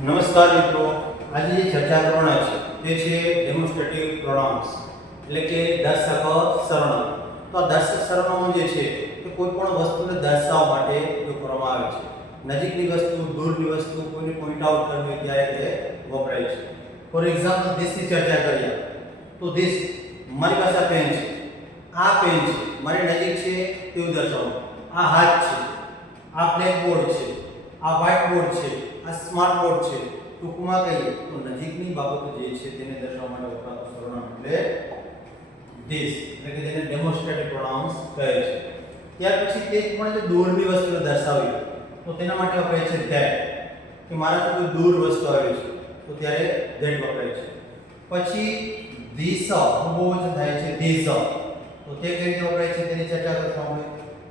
નમસ્કાર મિત્રો, આજે જે ચર્ચા કરવાના છે તે છે ડેમોન્સ્ટ્રેટિવ પ્રોનાઉન્સ એટલે કે દર્શક સર્વનામ. તો આ દર્શક સર્વનામો જે છે તે કોઈ પણ વસ્તુને દર્શાવવા માટે ઉપયોગ કરવામાં આવે છે. નજીકની વસ્તુ, દૂરની વસ્તુ કોઈને પોઈન્ટ આઉટ કરવી હોય ત્યારે તે વપરાય છે. ફોર એક્ઝામ્પલ ધીસની ચર્ચા કરીએ તો ધીસ મારી પાસે પેન છે, આ પેન છે, મારી નજીક છે તેવું દર્શાવવું. આ હાથ છે, આ બ્લેકબોર્ડ છે, આ વ્હાઇટ બોર્ડ છે, આ સ્માર્ટ બોર્ડ છે. ટૂંકમાં કહીએ તો નજીકની બાબતો જે છે તેને દર્શાવવા માટે વપરાતું સર્વનામ એટલે ધીસ, એટલે કે જેને ડેમોન્સ્ટ્રેટિવ પ્રોનાઉન્સ કહે છે. ત્યાર પછી તે પણ જે દૂરની વસ્તુને દર્શાવી તો તેના માટે વપરાય છે ધેટ, કે મારાથી કોઈ દૂર વસ્તુ આવી છે તો ત્યારે ધેટ વપરાય છે. પછી ધીસ બહુવચન થાય છે ધીસ, તો તે કઈ રીતે વપરાય છે તેની ચર્ચા કરતા હોય.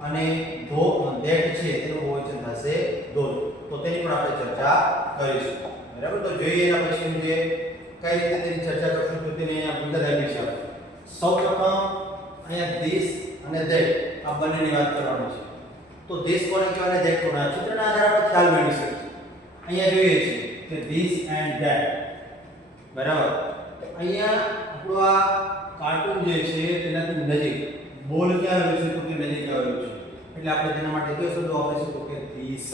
અને ધો ધેટ છે તેનું બહુવચન થશે ધોધ, તો તેની પણ આપણે ચર્ચા કરીશું. બરાબર, તો જોઈએ એના પછી જે કઈ રીતે તેની ચર્ચા કરશું તો તેને અહીંયા મુદ્દા આપી છે. સૌપ્રથમ અહીંયા ધીસ અને ધેટ આ બંનેની વાત કરવાની છે. તો ધીસ કોને કહેવાય અને ધેટ કોને? ચિત્રના આધાર પર ખ્યાલ મેળવી શકીએ. અહીંયા જોઈએ છે કે ધીસ એન્ડ ધેટ. બરાબર, અહીંયા આપણો આ કાર્ટૂન જે છે તેનાથી નજીક બોલ ક્યાં આવેલું છે તો કે નજીક આવેલું છે, એટલે આપણે તેના માટે કયો શબ્દ વાપરીશું તો કે ધીસ.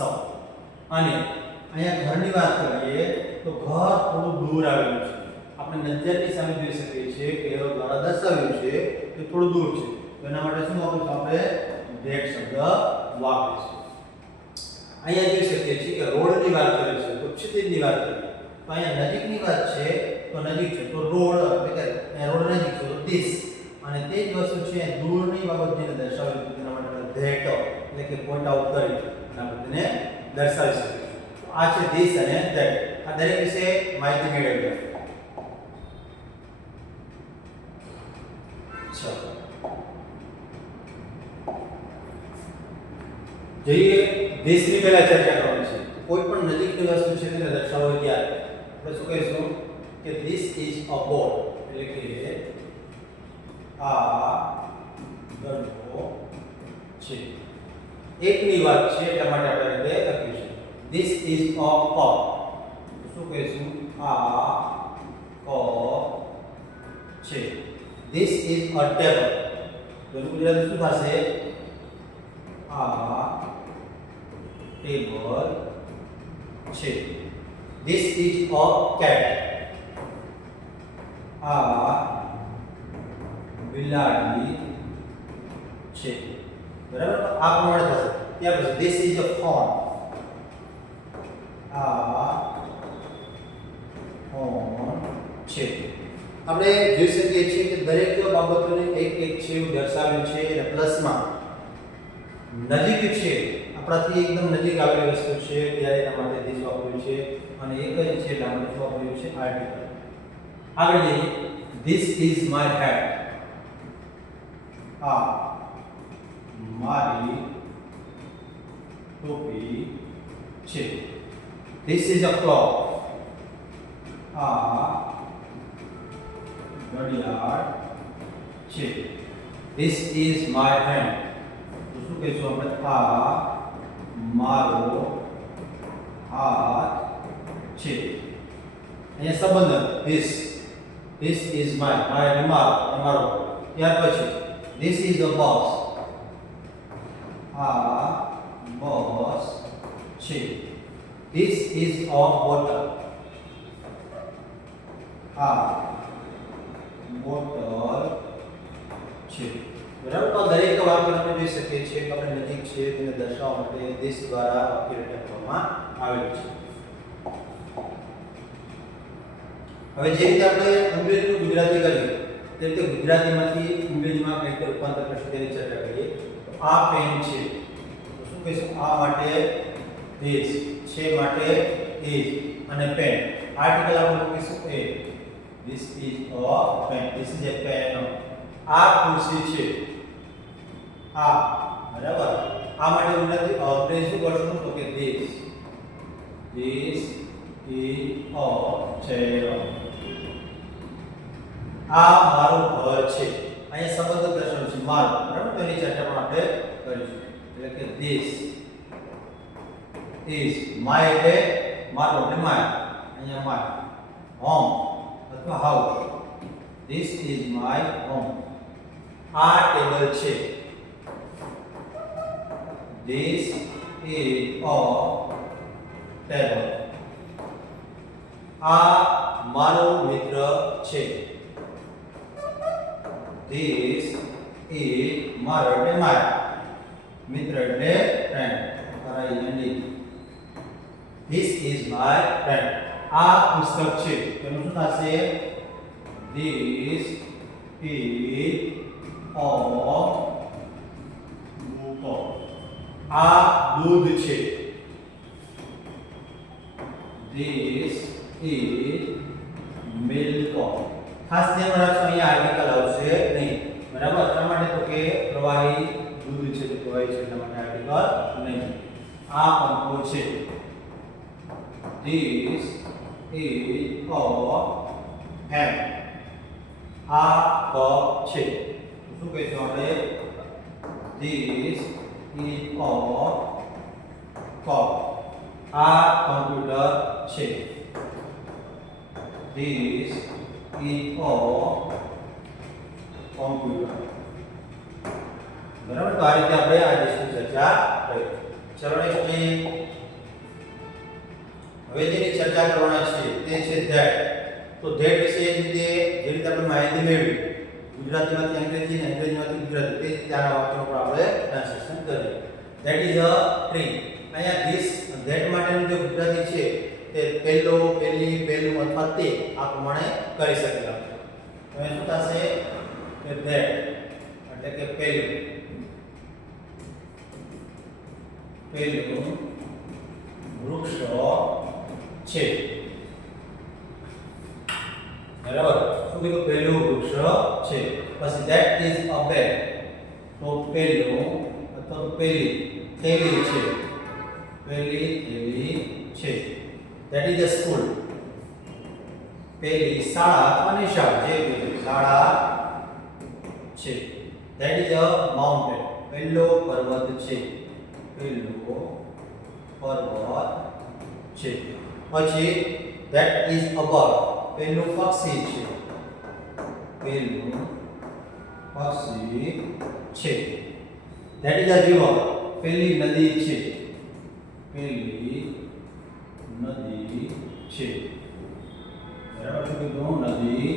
અને અહીંયા ઘરની વાત કરીએ તો ઘર થોડું દૂર આવેલું છે. આપણે નજરની સામે જોઈ શકીએ છીએ કે એરો દ્વારા દર્શાવ્યું છે કે થોડું દૂર છે, તો એના માટે શું વાપરીશું આપણે? ધેટ શબ્દ વાપરીશું. અહીંયા જોઈ શકીએ છીએ કે રોડની વાત કરી છે તો ક્ષિતિજની વાત કરી. તો અહીંયા નજીકની વાત છે તો નજીક છે તો રોડ, એટલે કે અહીંયા રોડ નજીક છે તો ધીસ. અને તે જ વસ્તુ છે દૂરની બાબત જેને દર્શાવી છે તેના માટે આપણે ધેટ એટલે કે પોઈન્ટ આઉટ કરી અને આપણે તેને દર્શાવી શકીએ. તો આ છે ધીસ અને ધેટ. આ દરેક વિશે માહિતી મેળવી. ચલો જોઈએ ધીસની પહેલા ચર્ચા કરવાની છે. કોઈ પણ નજીકની વસ્તુ છે તેને દર્શાવવા ત્યારે આપણે શું કહીશું કે ધીસ ઇઝ અ બોલ, એટલે કે આ ગણો છે. એકની વાત છે એટલા માટે આપણે તે લખીશું. ધીસ ઇઝ અ કપ, શું કહીશું? આ કપ છે. ધીસ ઇઝ અ ટેબલ, તો ગુજરાતી શું થશે? આ ટેબલ છે. ધીસ ઇઝ અ કેટ, આ બિલાડી છે. બરાબર, તો આ પ્રમાણે થશે. ત્યાર પછી ધીસ ઇઝ અ ફોન, આ ફોન છે. આપણે જોઈ શકીએ છીએ કે દરેક બાબતોને એક એક છે એવું દર્શાવ્યું છે. અને પ્લસમાં નજીક છે, આપણાથી એકદમ નજીક આવેલી વસ્તુ છે ત્યારે એના માટે ધીસ વાપર્યું છે. અને એક જ છે એટલા માટે શું વાપર્યું છે? આર્ટિકલ. આગળ જઈએ. ધીસ ઇઝ માય હેટ, આ મારી ટોપી છે. ધીસ ઇઝ અ ક્લોક, આ ઘડિયાળ છે. ધીસ ઇઝ માય હેન્ડ, તો શું કહીશું આપણે? આ મારો હાથ છે. અહીંયા સંબંધ ધીસ ઇઝ માય એટલે મારો. ત્યાર પછી ધીસ ઇઝ અ બસ, આ બસ છે. ધીસ ઇઝ અ બોટલ, આ બોટલ છે. બરાબર, તો દરેક વાક્ય આપણે જોઈ શકીએ છીએ કે આપણે નજીક છે તેને દર્શાવવા માટે ધીસ દ્વારા વાક્ય રચના કરવામાં આવેલું છે. હવે જે રીતે આપણે અંગ્રેજીનું ગુજરાતી કરીએ તે રીતે ગુજરાતીમાંથી અંગ્રેજીમાં કઈ રીતે રૂપાંતર કરશું તેની ચર્ચા કરીએ. તો આ પેન છે તો શું કહીશું? આ માટે ધીસ, છે માટે ઇઝ, અને પેન આર્ટિકલ આપણે મૂકીશું એ. This is a pen, this is a pen. આ ખુરશી છે, આ. બરાબર, આ માટે અંગ્રેજી શું કરશું તો કે ધીસ ઇઝ અ ચેર. આ મારું ઘર છે. અહીંયા સંબંધ દર્શાવ્યો છે મારું. બરાબર, તો એની ચર્ચા પણ આપણે કરીશું. એટલે કે ધીસ ઇઝ માય એટલે મારો એટલે માય. અહીંયા my home અથવા house. This is my home. આ ટેબલ છે. This is a table. આ મારો મિત્ર છે. This is મારો એટલે મારા મિત્ર એટલે friend. This is my friend. આ પુસ્તક છે. તેનું શું થશે? This is a book. આ દૂધ છે. This is milk. ખાસ ધ્યાન રાખજો અહીંયા આર્ટિકલ આવશે નહીં. બરાબર? એટલા માટે તો કે પ્રવાહી દૂધ છે તો પ્રવાહી છે એટલા માટે આર્ટિકલ નહીં. આ પંખો છે. This is a fan. આ કપ છે. શું કહીશું આપણે? This is a cup. આ કમ્પ્યુટર છે. This is a computer. બરાબર? તો આ રીતે આપણે આ દેશની ચર્ચા કરી. ચલો નેક્સ્ટ. હવે જેની ચર્ચા કરવાના છે તે છે ધેટ. તો ધેટ વિશે જે રીતે આપણે માહિતી મેળવી ગુજરાતીમાંથી અંગ્રેજી અને અંગ્રેજીમાંથી ગુજરાતી તે રીતે આના વાક્યો પર આપણે ટ્રાન્સલેશન કરીએ. That is a tree. અહીંયા ધીસ ધેટ માટેનું જે ગુજરાતી છે તે પહેલો, પહેલી, પહેલું અથવા તે આ પ્રમાણે કરી શકીએ આપણે. હવે શું થશે કે ધેટ એટલે કે પહેલું વૃક્ષ છે. બરાબર? શું કીધું? પહેલું વૃક્ષ છે. પછી ધેટ ઇઝ અ બેગ. તો પહેલું અથવા તો પહેલી થેલી છે. પહેલી થેલી છે. That is a school. પહેલી શાળા અથવા નિશાળ જે શાળા છે. That is a mountain. પહેલો પર્વત છે. પહેલો પર્વત છે. પછી ધેટ ઇઝ અ બર્ડ. પહેલું પક્ષી છે. પહેલું પક્ષી છે. That is a river. પહેલી નદી છે. પહેલી નદી છે. બરાબર? શું કીધું? નદી.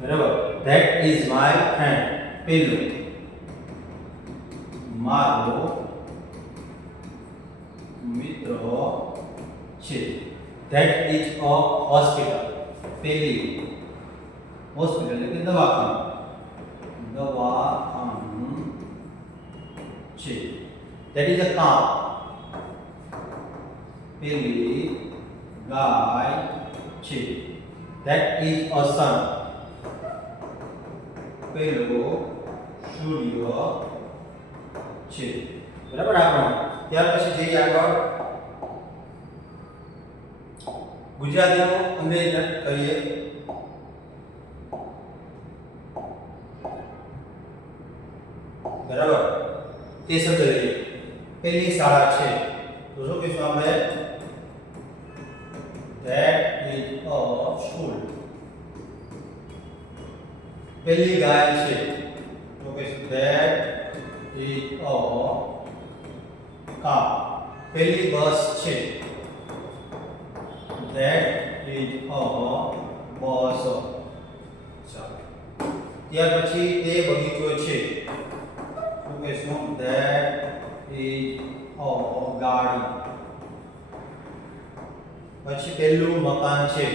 બરાબર? That is my friend. પહેલું મારો મિત્ર છે. That is a hospital. પહેલી હોસ્પિટલ એટલે કે દવાખાનું. દવાખાનું છે. That is a cow. પહેલી ગાય છે. That is a sun. પહેલો સૂર્ય છે. બરાબર? આપણે ત્યાર પછી જઈએ આગળ. ગુજરાતીનું અંગ્રેજી કહીએ. બરાબર? તે શબ્દ લઈએ. પહેલી શાળા છે. તો શું કહીશું આપણે? That is a school. પહેલી ગાય છે. તો કહીશું that is a cow. પહેલી બસ છે. That is a bus. ચાલો. ત્યાર પછી તે બગીચો છે. શું કહીશું? That is a garden. પછી પહેલું મકાન છે.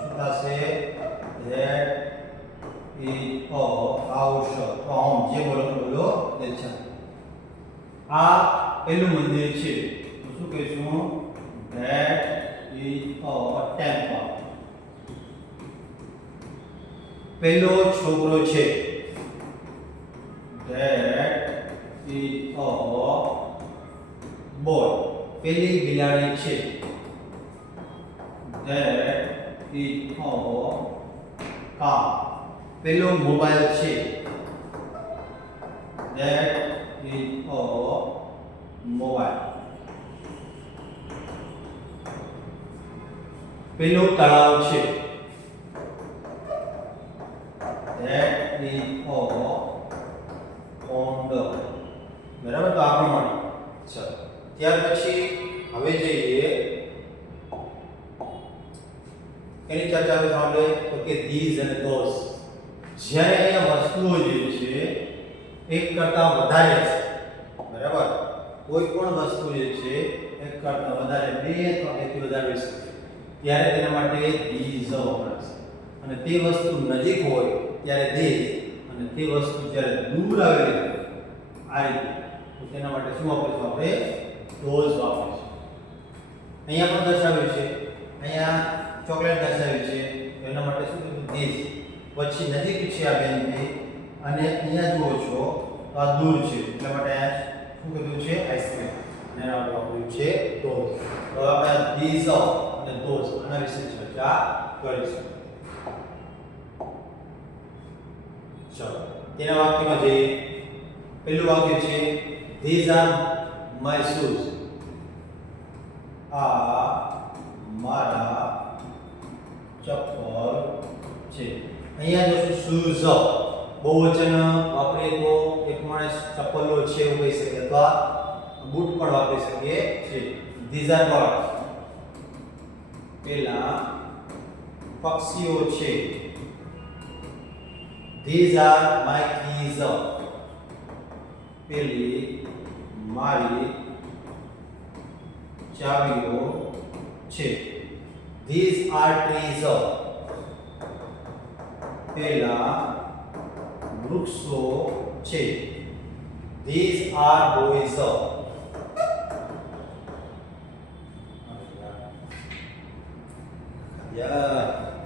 શું થશે? That is a house. તો home જે બોલો તે છે. આ પહેલું મંદિર છે. તો શું કહીશું? That is a temple. પહેલો છોકરો છે. That is a boy. પહેલી બિલાડી છે. That is a car. પહેલો મોબાઈલ છે. That is a mobile. પેલું તળાવ છે. That is a pond. બરાબર, તો આ પ્રમાણે. ચલો ત્યાર પછી હવે જઈએ એની ચર્ચા કરવા આપણે તો કે these અને those. જ્યારે અહીંયા વસ્તુઓ જે છે એક કરતા વધારે છે, બરાબર, કોઈ પણ વસ્તુ જે છે એક કરતા વધારે, બે અથવા એકથી વધારે છે, ત્યારે તેના માટે these વપરાશે. અને તે વસ્તુ નજીક હોય ત્યારે these, અને તે વસ્તુ જ્યારે દૂર આવેલી હોય આ રીતે, તો તેના માટે શું વાપરીશું આપણે? those વાપરીશું. અહીંયા પણ દર્શાવ્યું છે, અહીંયા ચોકલેટ દર્શાવ્યું છે, એના માટે શું કીધું? these. પછી નજીક છે આ બેનથી, અને અહીંયા જુઓ છો તો આ દૂર છે, એટલા માટે આ શું કીધું છે? આઈસ્ક્રીમ. અને એના માટે વાપર્યું છે those. તો આપણે these અને those આના વિશે ચર્ચા કરીશું. ચલો તેના વાક્યમાં જઈએ. પહેલું વાક્ય છે these are my shoes. આ મારા ચપ્પલ છે. અહીંયા જો શૂઝ બહુવચન વાપરીએ તો એક માણસ ચપ્પલો છે એવું કહી શકીએ, અથવા બૂટ પણ વાપરી શકીએ છે. these are birds. પેલા પક્ષીઓ છે. these are my keys. પેલી મારી ચાવીઓ છે. these are trees. પેલા વૃક્ષો છે. these are boys. Yeah.